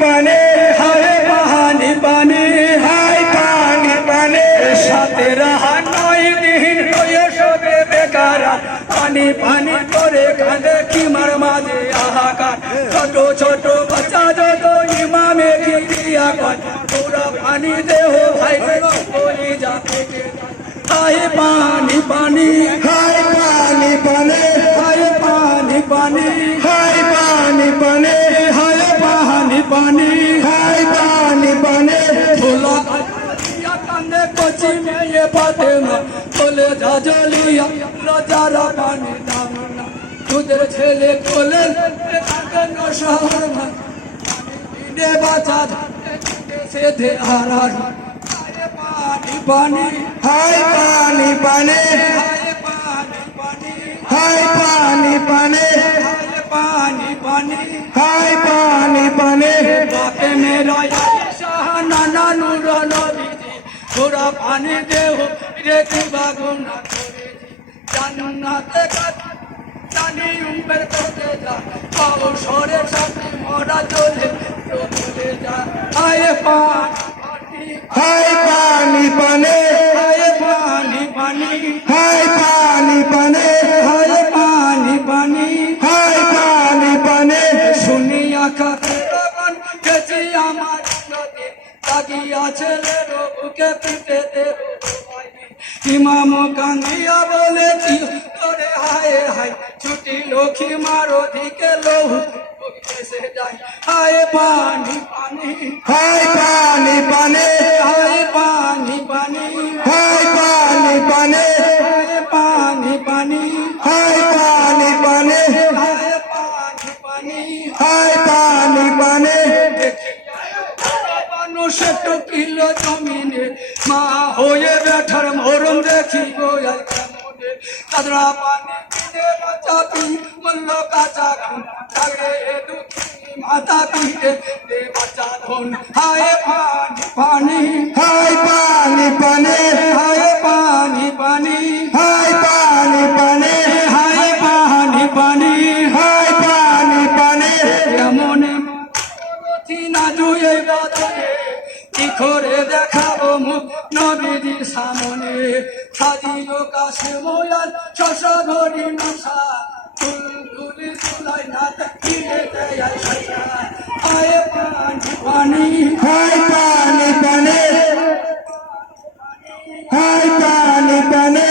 পানে হায় পানি পানি হায় পানি পানে সাথে রাহা নয় দিন হয়ে সবে বেকার পানি পানি করে কাঁদে কিমার মাঝে হাহাকার ছোট ছোট বাচ্চা যত ইমামে দিয়া কয় তোরা পানি দেহ ভাই বলি যাতে হায় পানি পানি হায় পানি পানে হায় পানি পানি হায় পানি পানে হায় পানি পানি হায় পানি পানে ভোলা কান্দে কচি মেয়ে ফাতেমা বলে জাজলিয়া লজারা পানি দাম না তোদের ছেলে কোলে কাঁদে শহর পানি বাঁচা সে দে হারার পানি পানি হায় পানি পানে হায় পানি পানি হায় পানি পানে হায় পানি পানি হায় পানি পানে বাপে মেরা শাহ নানা নূর নবীজি তোরা পানি দেহ রে কি বাগুনা করেছি জান্নাতে জানি উম্মের করতে যা পাও সরে সাথে মরা চলে যা হায় পানি হায় পানি পানে হায় পানি পানি হায় পানি পানে হায় পানি পানি হায় পানি পানে শুনিয়া কাকন গেছি আমার নদী লাগিয়া ছেলের বুকে পিটে দেব ইমাম কান্দিয়া বলে কি করে হায় হায় ছুটি লক্ষ্মী মারো দিকে লহু এসে যায় হায় পানি পানি হায় পানি পানে হায় পানি পানি হায় পানি পানে হায় পানি পানি হায় পানি পানে হায় পানি পানি হায় পানি পানে মানুষ টকিল জমিনে মা হয়ে বেঠার মরম দেখিব কেমনে কাদরা পানি পিঠে বাচ্চা পি মল্ল কাঁচা মাতা পিঠে দে বাচ্চা ধন হায় পানি পানি হায় পানি পানে হায় পানি পানি হায় পানি পানে হায় পানি পানি হায় পানি পানে এমন না জুয়ে বদলে কি করে দেখাবো মুখ নবীজির সামনে সাজিল কাশে মোয়াল শশা ধরি নশা তুলি তুলাই না ফিরে দেয় হায় পানি পানি হায় পানি পানে হায় পানি পানে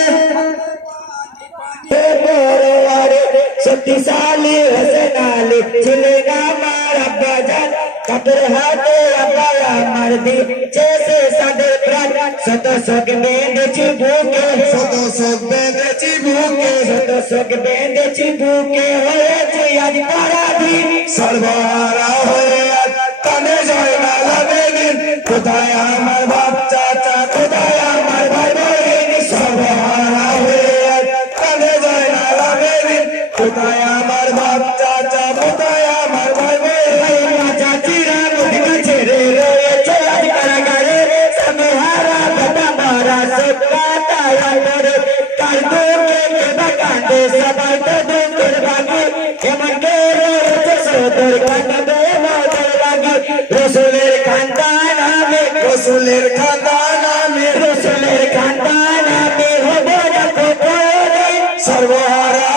শক্তিশালী হসনালি ছিলেগা আমার আব্বা জান কাপড় হাতে আব্বা আমার দিচ্ছে সে সাদের প্রাণ শত শোক বেঁধেছি বুকে শত শোক বেঁধেছি বুকে শত শোক বেঁধেছি বুকে হয়েছি আজ পরাধীন সর্বহারা হয়ে আজ কানে জয় না লাগে দিন কোথায় আমার বাপ চাচা কোথায় আমার ভাই বোন সর্বহারা হয়ে আজ কানে জয় না লাগে দিন কোথায় আমার বাপ চাচা কোথায় আমার ভাই বোন চাচিরা নদী ছেড়ে রয়েছে আজ কারাগারে সামনে হারা দাদা মারা সব কাটায় করে কার দুঃখে কেবা কাঁদে সবাই তো দুঃখের ভাগে এমন কে রয়েছে সদর কাঁদে মদর লাগে রসুলের খানদান আমি রসুলের খানদান আমি রসুলের খানদান আমি হব না কোথায় সর্বহারা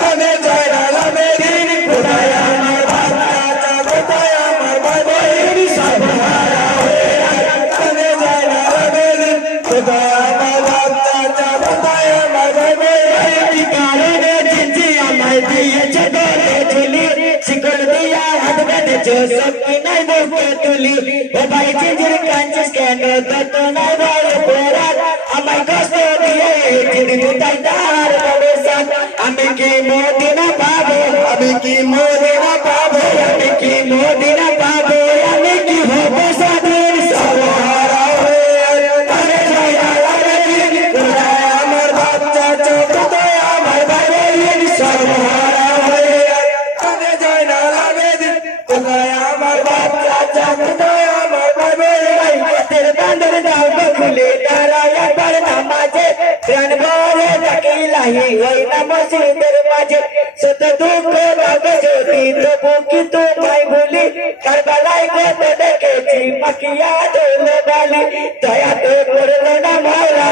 তবে জয় লাভে দিন কোথায় আমার বাপ চাচা কোথায় আমার ভাই বোন সর্বহারা তবে জয় লাভে দিন কোথায় আমার বাপ চাচা কোথায় আমার ভাই বোন কারণে জিজি আমায় দিয়েছে দলে ঝুলি শিকল দিয়া হাত বেঁধেছে সবকি নাই বুকে তুলি ও ভাই জিজির কাঁচিস কেন তত নাই ভাই পোরাত আমায় কষ্ট দিয়ে জিজি দুটাই তার ভবিষ্যৎ আমি কি মদিনা পাবো আমি কি মদিনা পাবো আমি কি মদিনা পাবো আমি কি হব স্বাধীন সর্বহারা কোথায় আমার বাপ চাচা কোথায় আমার ভাই বোন সর্বহারা হয়ে জয় না লাগে কোথায় আমার বাপ চাচা কোথায় আমার ভাই বোন হাতের বাঁধন দাও খুলে দাঁড়ায় একবার নামাজে প্রাণ ভরে তাকিলাই ওই না মসজিদের মাঝে শত দুঃখ লাগে যদি তবু কি তোমায় ভুলি কার কারবালায় কত দেখেছি পাখিয়া দোলো বালি দয়া তো করলো না মাওলা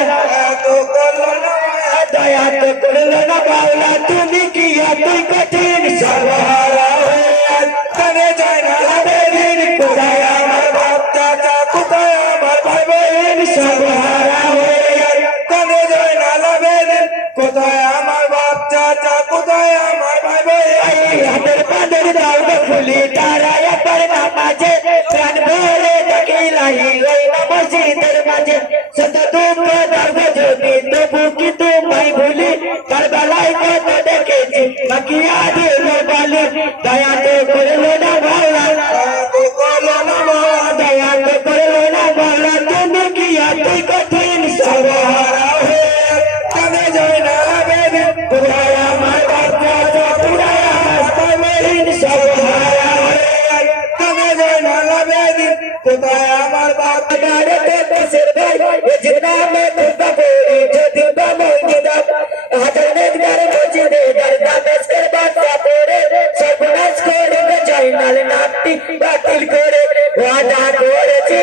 দয়া তো করলো না মাওলা তুমি কি এতই কঠিন সর্বহারা হয়ে কানে যায় না লাভের কোথায় আমার বাপ চাচা কোথায় আমার ভাই বোন সর্বহারা হয়ে কানে যায় না লাভের কোথায় আমার বাপ চাচা কোথায় আমার ভাই বোন হাতের পানের দাও খুলি তারা একবার নামাজে প্রাণ ভরে দেখিলাই ওই মসজিদের মাঝে শত দুঃখ দাও যদি তবু কি তোমায় ভুলি কারবালায় কত দেখেছি মাকিয়া দিলো বালি দয়া তো করলো না মাওলা দয়া তো করলো না মাওলা তুমি কি এতই কঠিন সর্বহারা হয়ে কানে যায় না লাভের কোথায় আমার বাপ চাচা কোথায় আমার ভাই বোন সর্বহারা হয়ে কানে যায় না লাভের কোথায় আমার বাপ বাড়িতে দেশের ভাই জিনা মে খুদা বলি যদি বামই নিদাম হাজার নেকদার মসজিদে দরজা বেশকের বাচ্চা পড়ে সর্বনাশ করবে জয়নাল নামটি বাতিল করে ওয়াদা করেছি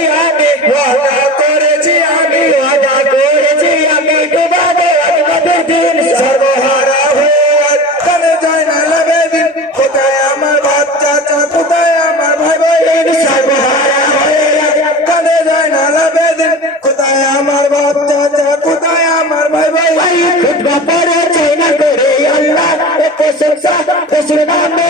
আমি ডুবা দেওয়ার মতো দিন সর্বহারা হয়ে কানে যায় না লাভের কোথায় আমার বাপ চাচা কোথায় আমার ভাই বোন সর্বহারা হয়ে কানে যায় না লাভের কোথায় আমার বাপ চাচা কোথায় আমার ভাই বোন খুদবা পড়ে চাই না করে আল্লাহ প্রশংসা নামে